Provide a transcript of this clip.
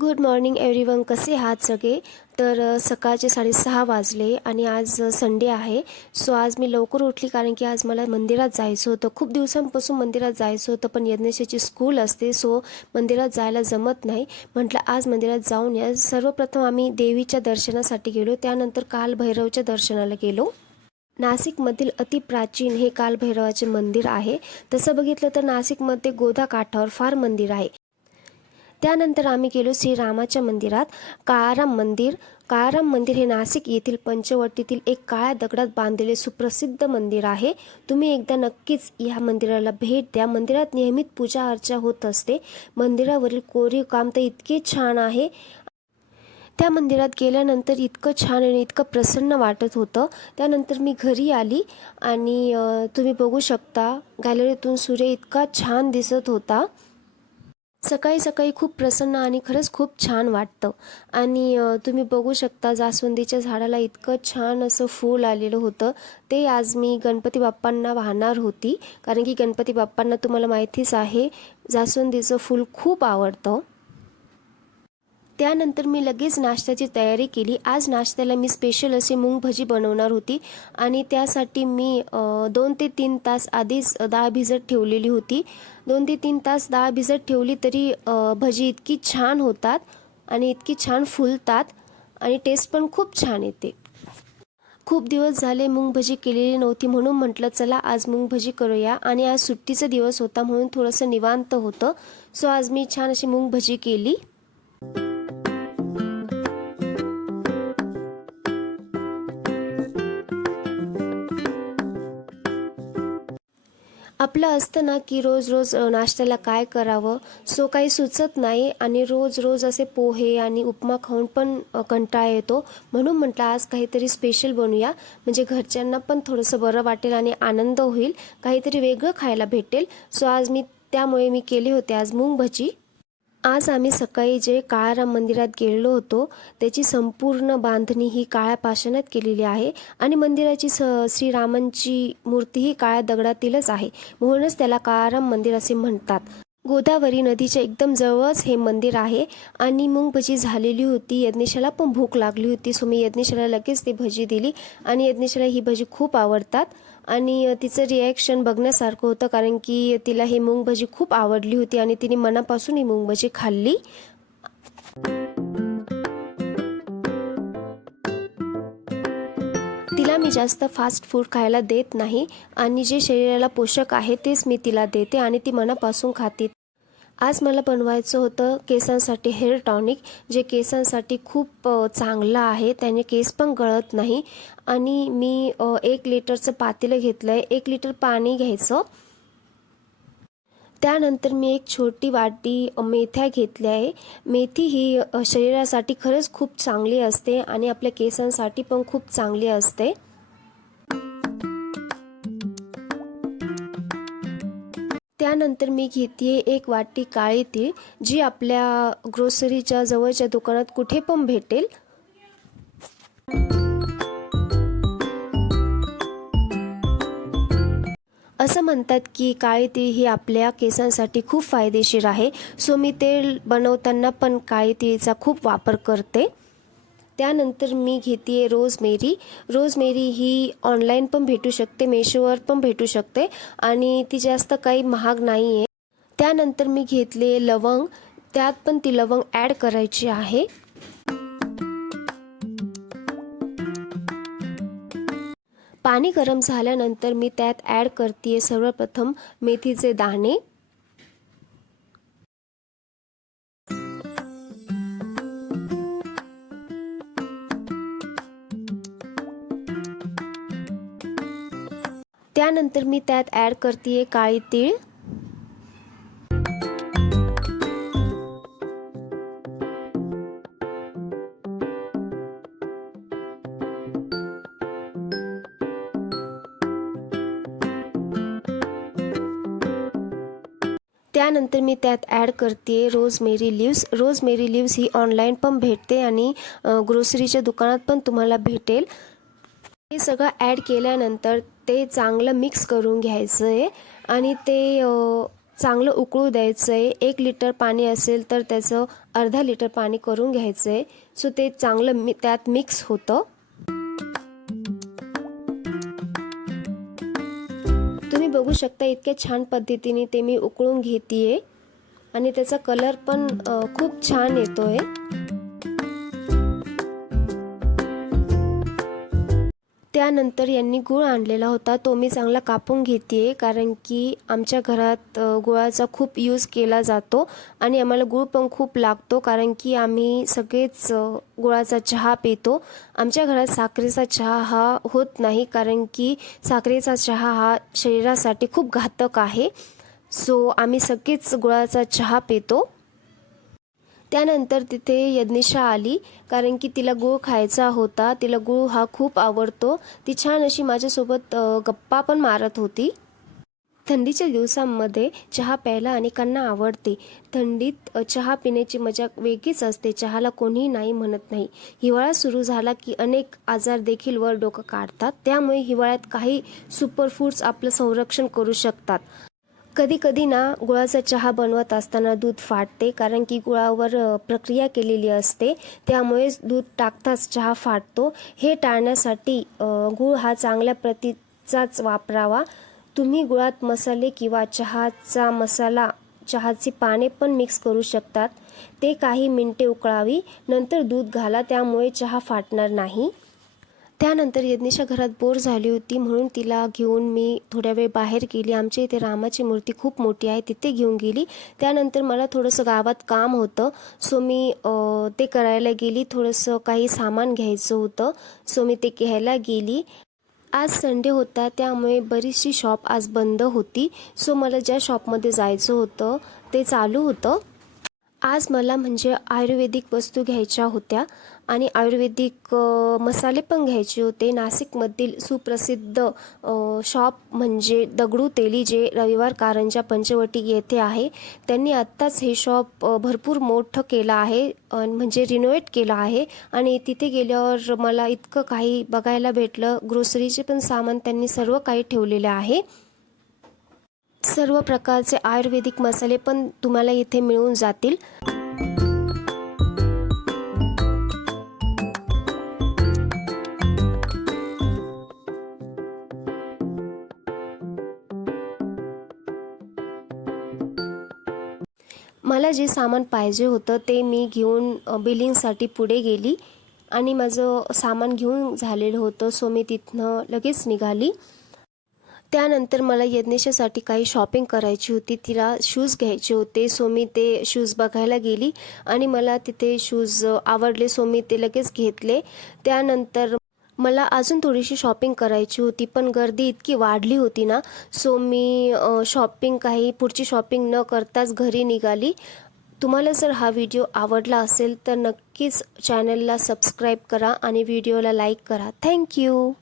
Good morning everyone कसे आहात सगळे? तर सकाळचे साडेसहा वाजले आणि आज संडे आहे. सो आज मी लवकर उठली कारण की आज मला मंदिरात जायचं होतं. खूप दिवसांपासून मंदिरात जायचं होतं पण यज्ञेशाची स्कूल असते सो मंदिरात जायला जमत नाही. म्हटलं आज मंदिरात जाऊन या. सर्वप्रथम आम्ही देवीच्या दर्शनासाठी गेलो. त्यानंतर कालभैरवच्या दर्शनाला गेलो. नाशिकमधील अतिप्राचीन हे कालभैरवाचे मंदिर आहे. तसं बघितलं तर नाशिकमध्ये गोदा काठावर फार मंदिर आहे. त्यानंतर आम्ही गेलो श्रीरामाच्या मंदिरात. काळाराम मंदिर काळाराम मंदिर हे नाशिक येथील पंचवटीतील एक काळ्या दगडात बांधलेले सुप्रसिद्ध मंदिर आहे. तुम्ही एकदा नक्कीच या मंदिराला भेट द्या. मंदिरात नियमित पूजा अर्चा होत असते. मंदिरावरील कोरीव काम तर इतके छान आहे. त्या मंदिरात गेल्यानंतर इतकं छान आणि इतकं प्रसन्न वाटत होतं. त्यानंतर मी घरी आली आणि तुम्ही बघू शकता. गॅलरीतून सूर्य इतका छान दिसत होता. सकाळी सकाळी खूप प्रसन्न आणि खरंच खूप छान वाटतं. आणि तुम्ही बघू शकता जास्वंदीच्या झाडाला इतकं छान असं फूल आलेलं होतं. ते आज मी गणपती बाप्पांना वाहणार होती. कारण की गणपती बाप्पांना तुम्हाला माहितीच आहे जास्वंदीचं फूल खूप आवडतं. त्यानंतर मी लगेच नाश्त्याची तयारी केली. आज नाश्त्याला मी स्पेशल अशी मूंग भजी बनवणार होती आणि त्यासाठी मी दोन ते तीन तास आधीच डाळ भिजत ठेवलेली होती. दोन ते तीन तास डाळ भिजत ठेवली तरी भजी इतकी छान होतात आणि इतकी छान फुलतात आणि टेस्ट पण खूप छान येते. खूप दिवस झाले मूग भजी केलेली नव्हती म्हणून म्हटलं चला आज मूग भजी करूया. आणि आज सुट्टीचा दिवस होता म्हणून थोडंसं निवांत होतं. सो आज मी छान अशी मूग भजी केली. आपलं असतं ना की रोज रोज नाश्त्याला काय करावं सो काही सुचत नाही आणि रोज रोज असे पोहे आणि उपमा खाऊन पण कंटाळा येतो. म्हणून म्हटलं आज काहीतरी स्पेशल बनवूया म्हणजे घरच्यांना पण थोडंसं बरं वाटेल आणि आनंद होईल. काहीतरी वेगळं खायला भेटेल. सो आज मी त्यामुळे मी केले होते आज मूंग भजी आज आम्ही सकाळी जे काळाराम मंदिरात गेलेलो होतो त्याची संपूर्ण बांधणी ही काळ्या पाषाणात केलेली आहे आणि मंदिराची स श्रीरामांची मूर्ती ही काळ्या दगडातीलच आहे. म्हणूनच त्याला काळाराम मंदिर असे म्हणतात. गोदावरी नदीच्या एकदम जवळच हे मंदिर आहे आणि मग भजी झालेली होती. यज्ञेशाला पण भूक लागली होती. सो मी यज्ञेशाला लगेच ती भजी दिली आणि यज्ञेशाला ही भजी खूप आवडतात. आणि तिचं रिॲक्शन बघण्यासारखं होतं कारण की तिला ही मूंगभजी खूप आवडली होती आणि तिने मनापासून ही मूंगभजी खाल्ली. तिला मी जास्त फास्ट फूड खायला देत नाही आणि जे शरीराला पोषक आहे तेच मी तिला देते आणि ती मनापासून खाते. आज मला बनवायचं होतं केसांसाठी हेअर टॉनिक जे केसांसाठी खूप चांगलं आहे. त्याने केस पण गळत नाही. आणि मी एक लिटरचं पातेलं घेतलं आहे एक लिटर पाणी घ्यायचं. त्यानंतर मी एक छोटी वाटी मेथ्या घेतल्या आहे. मेथी ही शरीरासाठी खरंच खूप चांगली असते आणि आपल्या केसांसाठी पण खूप चांगली असते. त्यानंतर मी घेते एक वाटी काळी तीळ जी आपल्या ग्रोसरीच्या जवळच्या दुकानात कुठे पण भेटेल. असं म्हणतात की काळी तीळ ही आपल्या केसांसाठी खूप फायदेशीर आहे. सो मी तेल बनवताना पण काळी तिळीचा खूप वापर करते. त्यानंतर मी घेते रोजमेरी. रोजमेरी ही ऑनलाईन पण भेटू शकते मेशोवर पण भेटू शकते आणि ती जास्त काही महाग नाही आहे त्यानंतर मी घेतले लवंग. त्यात पण ती लवंग ॲड करायची आहे. पाणी गरम झाल्यानंतर मी त्यात ॲड करते सर्वप्रथम मेथीचे दाणे. त्यानंतर मी त्यात ॲड करते काळी तीळ. त्यानंतर मी त्यात ॲड करते रोजमेरी लिव्स. रोजमेरी लिव्स ही ऑनलाईन पण भेटते आणि ग्रोसरीच्या दुकानात पण तुम्हाला भेटेल. हे सगळं ॲड केल्यानंतर ते चांगलं मिक्स करून घ्यायचं आहे आणि ते चांगलं उकळू द्यायचं आहे एक लिटर पाणी असेल तर त्याचं अर्धा लिटर पाणी करून घ्यायचं आहे सो ते चांगलं मी त्यात मिक्स होतं. तुम्ही बघू शकता इतक्या छान पद्धतीने ते मी उकळून घेते आहे आणि त्याचा कलर पण खूप छान येतो आहे त्यानंतर यांनी गूळ आणलेला होता. तो मी चांगला कापून घेते कारण की आमच्या घरात गुळाचा खूप यूज केला जातो आणि आम्हाला गूळ पण खूप लागतो कारण की आम्ही सगळेच गुळाचा चहा पितो. आमच्या घरात साखरेचा चहा हा होत नाही कारण की साखरेचा चहा हा शरीरासाठी खूप घातक आहे. सो आम्ही सगळेच गुळाचा चहा पितो. त्यानंतर तिथे यज्ञिशा आली कारण की तिला गूळ खायचा होता. तिला गूळ हा खूप आवडतो. ती छान अशी माझ्यासोबत गप्पा पण मारत होती. थंडीच्या दिवसांमध्ये चहा प्यायला अनेकांना आवडते. थंडीत चहा पिण्याची मजा वेगळीच असते. चहाला कोणीही नाही म्हणत नाही. हिवाळा सुरू झाला की अनेक आजार देखील वर डोकं काढतात. त्यामुळे हिवाळ्यात काही सुपरफूड्स आपलं संरक्षण करू शकतात. कधी कधी ना गुळाचा चहा बनवत असताना दूध फाटते कारण की गुळावर प्रक्रिया केलेली असते. त्यामुळेच दूध टाकताच चहा फाटतो. हे टाळण्यासाठी गुळ हा चांगल्या प्रतीचाच वापरावा. तुम्ही गुळात मसाले किंवा चहाचा मसाला चहाची पाने पण मिक्स करू शकतात. ते काही मिनटे उकळावी नंतर दूध घाला त्यामुळे चहा फाटणार नाही. त्यानंतर यज्ञेच्या घरात बोर झाली होती म्हणून तिला घेऊन मी थोड्या वेळ बाहेर गेली. आमच्या इथे रामाची मूर्ती खूप मोठी आहे तिथे घेऊन गेली. त्यानंतर मला थोडंसं गावात काम होतं. सो मी ते करायला गेली. थोडंसं काही सामान घ्यायचं होतं. सो मी ते घ्यायला गेली. आज संडे होता त्यामुळे बरीचशी शॉप आज बंद होती. सो मला ज्या शॉपमध्ये जायचं होतं ते चालू होतं. आज मला म्हणजे आयुर्वेदिक वस्तू घ्यायच्या होत्या. आणि आयुर्वेदिक मसाले पण घ्यायचे होते. नाशिकमधील सुप्रसिद्ध शॉप म्हणजे दगडू तेली जे रविवार कारंजा पंचवटी येथे आहे. त्यांनी आत्ताच हे शॉप भरपूर मोठं केलं आहे म्हणजे रिनोवेट केलं आहे. आणि तिथे गेल्यावर मला इतकं काही बघायला भेटलं. ग्रोसरीचे पण सामान त्यांनी सर्व काही ठेवलेलं आहे. सर्व प्रकारचे आयुर्वेदिक मसाले पण तुम्हाला इथे मिळून जातील. मला जे सामान पाहिजे होतं ते मी घेऊन बिलिंगसाठी पुढे गेली आणि माझं सामान घेऊन झालेलं होतं सो मी तिथनं लगेच निघाली. त्यानंतर मला यज्ञेशासाठी काही शॉपिंग करायची होती तिला शूज घ्यायचे होते सो मी ते शूज बघायला गेली आणि मला तिथे शूज आवडले सो मी ते लगेच घेतले. त्यानंतर मला अजून थोडीशी शॉपिंग करायची होती पण गर्दी इतकी वाढली होती ना सो मी शॉपिंग काही पुढची शॉपिंग न करताच घरी निघाली. तुम्हाला जर हा व्हिडिओ आवडला असेल तर नक्कीच चॅनलला सबस्क्राईब करा आणि व्हिडिओला लाईक करा. थँक्यू